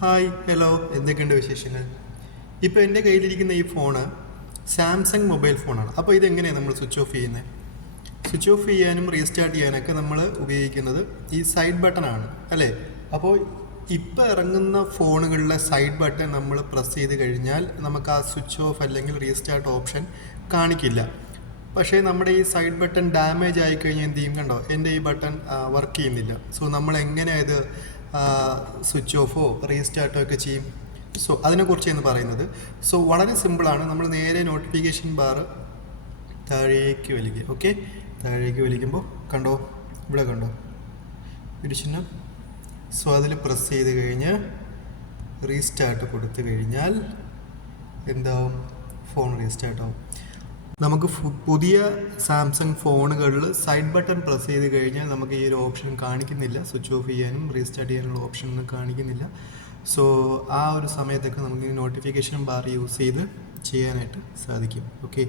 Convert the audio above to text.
Hi hello എന്തൊക്കെയുണ്ട് വിശേഷങ്ങൾ? ഇപ്പോൾ എൻ്റെ കയ്യിലിരിക്കുന്ന ഈ ഫോണ് സാംസങ് മൊബൈൽ ഫോണാണ്. അപ്പോൾ ഇതെങ്ങനെയാണ് നമ്മൾ സ്വിച്ച് ഓഫ് ചെയ്യുന്നത്? സ്വിച്ച് ഓഫ് ചെയ്യാനും റീസ്റ്റാർട്ട് ചെയ്യാനൊക്കെ നമ്മൾ ഉപയോഗിക്കുന്നത് ഈ സൈഡ് ബട്ടണാണ് അല്ലേ? അപ്പോൾ ഇപ്പോൾ ഇറങ്ങുന്ന ഫോണുകളിലെ സൈഡ് ബട്ടൺ നമ്മൾ പ്രസ് ചെയ്ത് കഴിഞ്ഞാൽ നമുക്ക് ആ സ്വിച്ച് ഓഫ് അല്ലെങ്കിൽ റീസ്റ്റാർട്ട് ഓപ്ഷൻ കാണിക്കില്ല. പക്ഷേ നമ്മുടെ ഈ സൈഡ് ബട്ടൺ ഡാമേജ് ആയി കഴിഞ്ഞാൽ എന്ത് ചെയ്യും? കണ്ടോ, എൻ്റെ ഈ ബട്ടൺ വർക്ക് ചെയ്യുന്നില്ല. സോ നമ്മൾ എങ്ങനെ ഇത് സ്വിച്ച് ഓഫോ റീസ്റ്റാർട്ടോ ഒക്കെ ചെയ്യും? സോ അതിനെക്കുറിച്ചാണ് പറയുന്നത്. സോ വളരെ സിമ്പിളാണ്. നമ്മൾ നേരെ നോട്ടിഫിക്കേഷൻ ബാർ താഴേക്ക് വലിക്കുക. ഓക്കെ, താഴേക്ക് വലിക്കുമ്പോൾ കണ്ടോ, ഇവിടെ കണ്ടോ ഒരു ചിഹ്നം. സോ അതിൽ പ്രസ് ചെയ്ത് കഴിഞ്ഞ് റീസ്റ്റാർട്ട് കൊടുത്തു കഴിഞ്ഞാൽ എന്താവും? ഫോൺ റീസ്റ്റാർട്ട് ആവും. നമുക്ക് പുതിയ സാംസങ് ഫോണുകളിൽ സൈഡ് ബട്ടൺ പ്രസ് ചെയ്ത് കഴിഞ്ഞാൽ നമുക്ക് ഈ ഒരു ഓപ്ഷൻ കാണിക്കുന്നില്ല. സ്വിച്ച് ഓഫ് ചെയ്യാനും റീസ്റ്റാർട്ട് ചെയ്യാനുള്ള ഓപ്ഷൻ ഒന്നും കാണിക്കുന്നില്ല. സോ ആ ഒരു സമയത്തൊക്കെ നമുക്ക് നോട്ടിഫിക്കേഷൻ ബാർ യൂസ് ചെയ്ത് ചെയ്യാനായിട്ട് സാധിക്കും. ഓക്കെ.